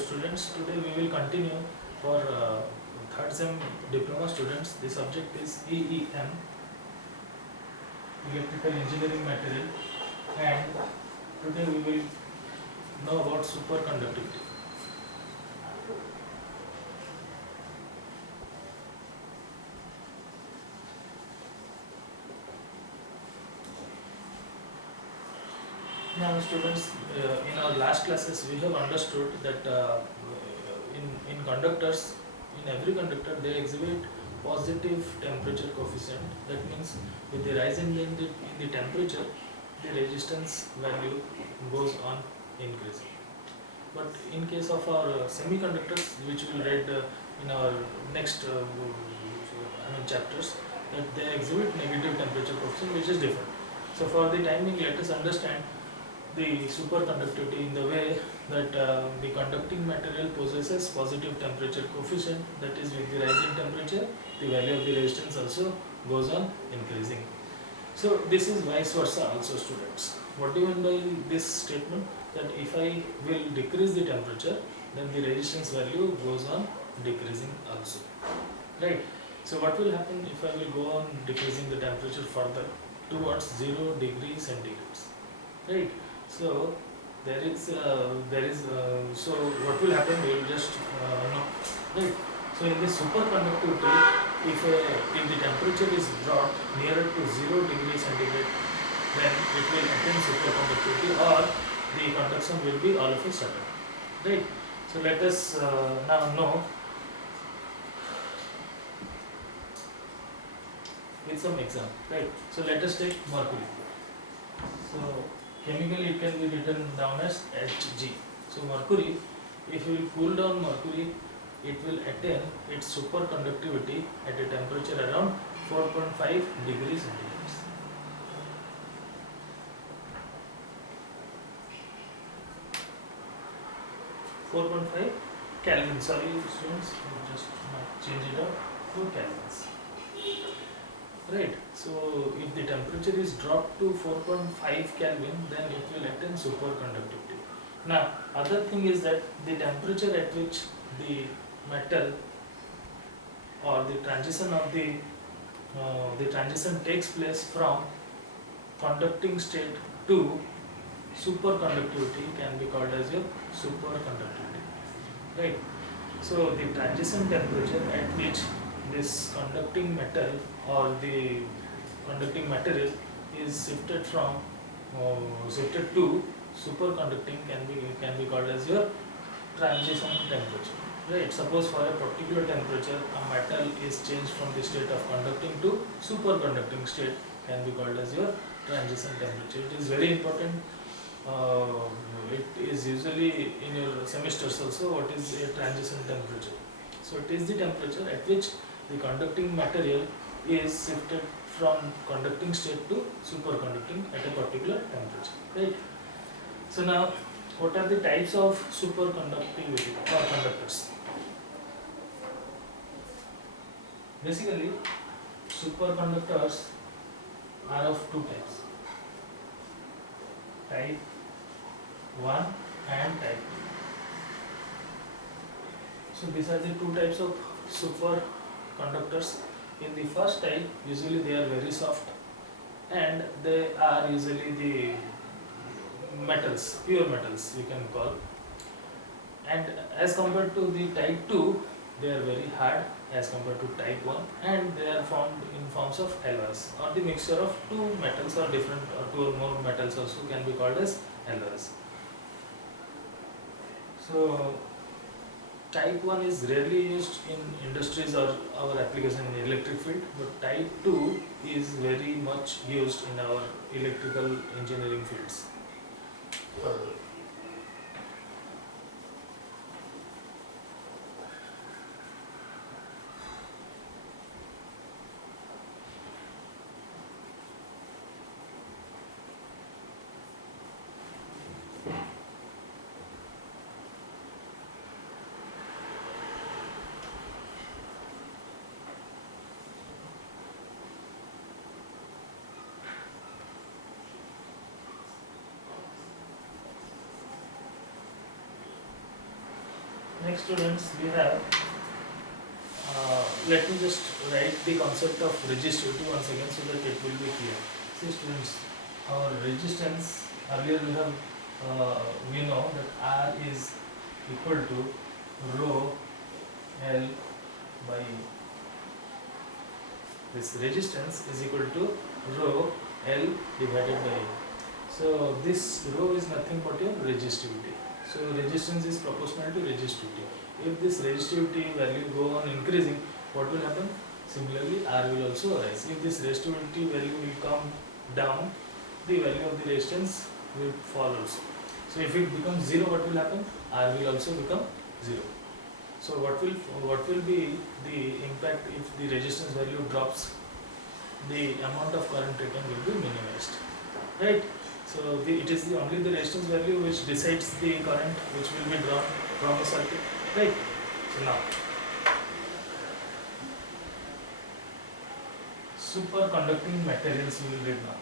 students, today we will continue for third sem diploma students. The subject is EEM, Electrical Engineering Material, and today we will know about superconductivity. Now students, in our last classes we have understood that in conductors, in every conductor they exhibit positive temperature coefficient. That means with the rise in the temperature, the resistance value goes on increasing. But in case of our semiconductors, which we will read in our next chapters, that they exhibit negative temperature coefficient, which is different. So for the timing, let us understand the superconductivity in the way that the conducting material possesses positive temperature coefficient, that is with the rising temperature the value of the resistance also goes on increasing. So this is vice versa also, students. What do you mean by this statement? That if I will decrease the temperature, then the resistance value goes on decreasing also, right? So what will happen if I will go on decreasing the temperature further towards 0 degree centigrades, right? So so what will happen, we will just know, right? So in this superconductivity, if the temperature is brought nearer to 0 degree centigrade, then it will attain superconductivity, or the conduction will be all of a sudden, right? So let us now know with some example, right? So let us take mercury. So chemically it can be written down as Hg. So mercury, if you will cool down mercury, it will attain its superconductivity at a temperature around 4.5 degrees centigrade. 4.5 Kelvin. Sorry students, just change it up to Kelvins. Right. So if the temperature is dropped to 4.5 Kelvin, then it will attain superconductivity. Now, other thing is that the temperature at which the metal or the transition of the transition takes place from conducting state to superconductivity can be called as your superconductivity, right? So the transition temperature at which this conducting metal or the conducting material is shifted to superconducting can be called as your transition temperature, right? Suppose for a particular temperature a metal is changed from the state of conducting to superconducting state, can be called as your transition temperature. It is very important. It is usually in your semesters also. What is a transition temperature? So it is the temperature at which the conducting material is shifted from conducting state to superconducting at a particular temperature, right? So now, what are the types of superconductivity or conductors? Basically, superconductors are of two types: type 1 and type 2. So these are the two types of superconductors. In the first type, usually they are very soft, and they are usually the metals, pure metals we can call. And as compared to the type 2, they are very hard as compared to type 1, and they are formed in forms of alloys, or the mixture of two metals or different or two or more metals also can be called as alloys. So type 1 is rarely used in industries or our application in the electric field, but type 2 is very much used in our electrical engineering fields. Next students, we have, let me just write the concept of resistivity once again so that it will be clear. See students, our resistance, earlier we have, we know that R is equal to rho L by E. This resistance is equal to rho L divided by E. So this rho is nothing but your resistivity. So resistance is proportional to resistivity. If this resistivity value go on increasing, what will happen? Similarly, R will also rise. If this resistivity value will come down, the value of the resistance will fall also. So if it becomes 0, what will happen? R will also become 0. So what will be the impact if the resistance value drops? The amount of current taken will be minimized, right? So it is only the resistance value which decides the current which will be drawn from the circuit, right? So now, superconducting materials we will read now.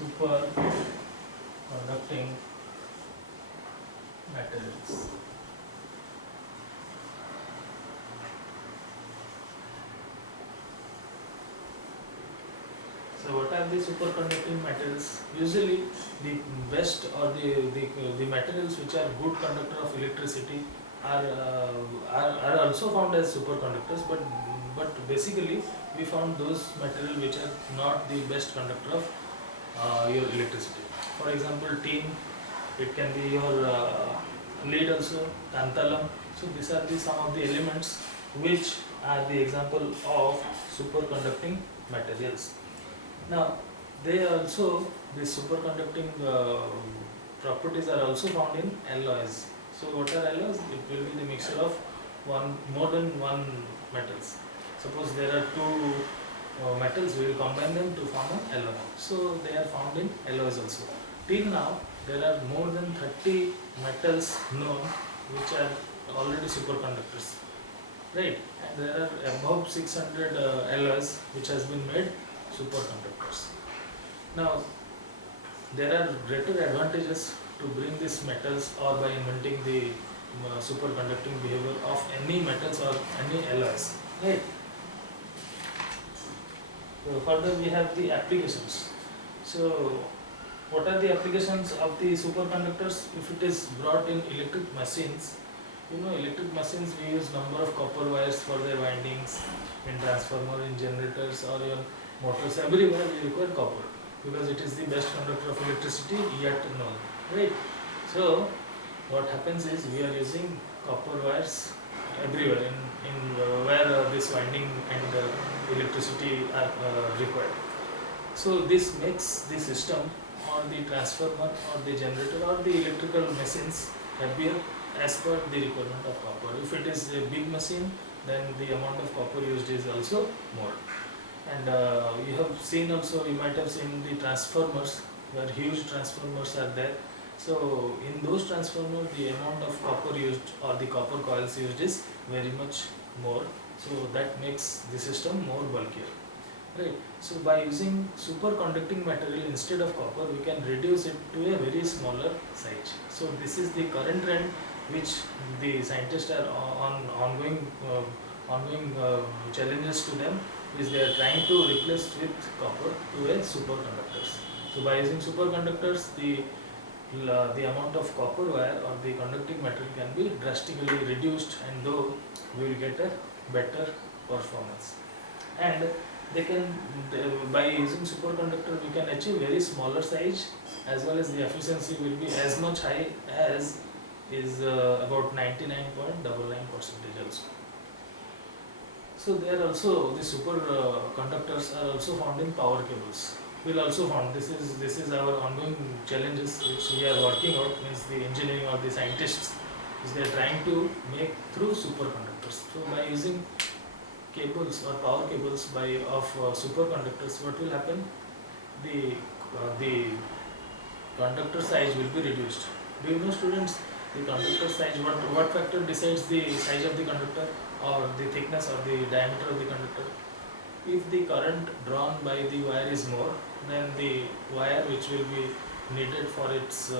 Superconducting materials. So what are the superconducting materials? Usually the best or the materials which are good conductor of electricity are also found as superconductors, but basically we found those material which are not the best conductor of your electricity. For example, tin, it can be your lead also, tantalum. So these are some of the elements which are the example of superconducting materials. Now, they also, these superconducting properties are also found in alloys. So what are alloys? It will be the mixture of more than one metals. Suppose there are two metals, we will combine them to form an alloy. So they are found in alloys also. Till now, there are more than 30 metals known which are already superconductors, right? And there are above 600 alloys which has been made superconductors. Now, there are greater advantages to bring these metals or by inventing the superconducting behavior of any metals or any alloys, right? So further we have the applications. So what are the applications of the superconductors? If it is brought in electric machines, electric machines we use number of copper wires for their windings, in transformer, in generators or your motors, everywhere we require copper because it is the best conductor of electricity yet known, right? So what happens is we are using copper wires everywhere in where this winding and electricity are required. So this makes the system or the transformer or the generator or the electrical machines appear as per the requirement of copper. If it is a big machine, then the amount of copper used is also more. And you have seen also, you might have seen the transformers where huge transformers are there. So in those transformers, the amount of copper used or the copper coils used is very much more. So that makes the system more bulkier. Right. So by using superconducting material instead of copper, we can reduce it to a very smaller size. So this is the current trend which the scientists are ongoing challenges to them is they are trying to replace with copper to a superconductors. So by using superconductors, the amount of copper wire or the conducting material can be drastically reduced, and though we will get a better performance. And by using superconductor we can achieve very smaller size, as well as the efficiency will be as much high as is about 99.99% also. So there also the superconductors are also found in power cables. We'll also found this is our ongoing challenges which we are working out, means the engineering or the scientists is they are trying to make through superconductors. So by using cables or power cables of superconductors, what will happen? The conductor size will be reduced. Do you know, students, the conductor size? What factor decides the size of the conductor or the thickness or the diameter of the conductor? if the current drawn by the wire is more, then the wire which will be needed for its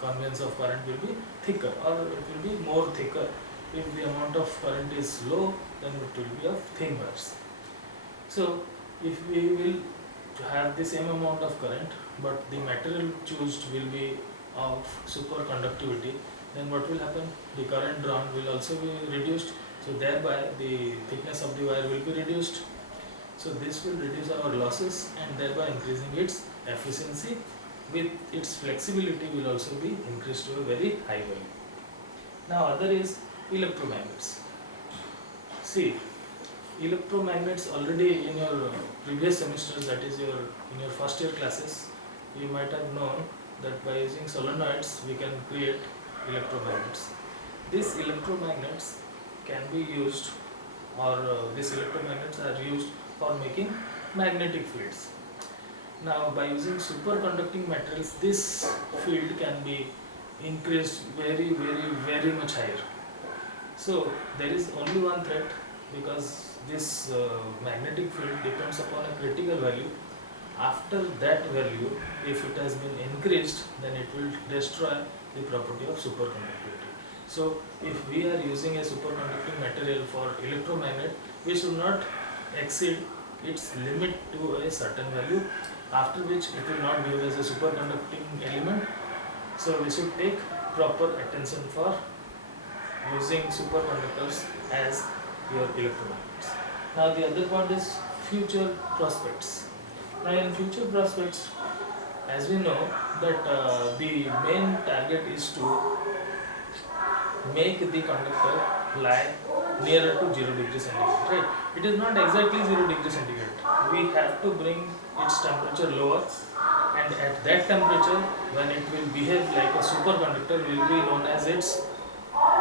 conveyance of current will be thicker, or it will be more thicker. If the amount of current is low, then it will be of thin wires. So if we will have the same amount of current, but the material chosen will be of superconductivity, then what will happen? The current drawn will also be reduced, so thereby the thickness of the wire will be reduced. So this will reduce our losses and thereby increasing its efficiency. With its flexibility will also be increased to a very high value. Now other is electromagnets. See, electromagnets already in your previous semesters, that is in your first year classes, you might have known that by using solenoids we can create electromagnets. These electromagnets can be used, or these electromagnets are used for making magnetic fields. Now by using superconducting materials, this field can be increased very much higher. So there is only one threat, because this magnetic field depends upon a critical value. After that value, if it has been increased, then it will destroy the property of superconductivity. So if we are using a superconducting material for electromagnet, we should not exceed its limit to a certain value, after which it will not behave as a superconducting element. So we should take proper attention for using superconductors as your electromagnets. Now the other point is future prospects. Now in future prospects, as we know that the main target is to make the conductor lie nearer to 0 degree centigrade, right? It is not exactly 0 degree centigrade. We have to bring its temperature lower, and at that temperature, when it will behave like a superconductor, will be known as its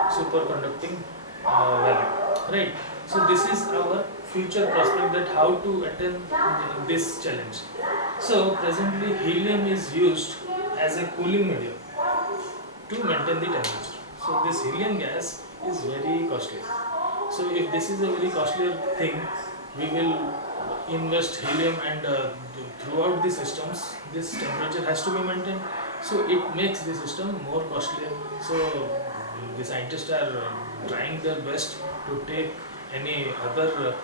superconducting value, right? So this is our future prospect, that how to attain this challenge. So presently helium is used as a cooling medium to maintain the temperature. So this helium gas is very costly. So if this is a very costly thing, we will invest helium, and throughout the systems this temperature has to be maintained. So it makes the system more costly. So the scientists are trying their best to take any other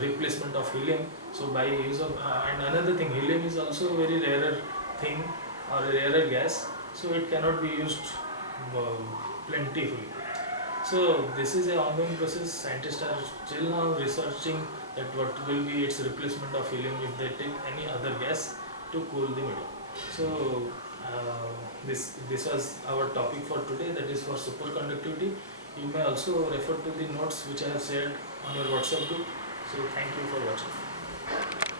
replacement of helium. So by use of and another thing, helium is also a very rarer thing, or a rarer gas, so it cannot be used plentifully. So this is an ongoing process. Scientists are still now researching that what will be its replacement of helium if they take any other gas to cool the medium. So this was our topic for today, that is for superconductivity. You may also refer to the notes which I have shared on your WhatsApp group. So thank you for watching.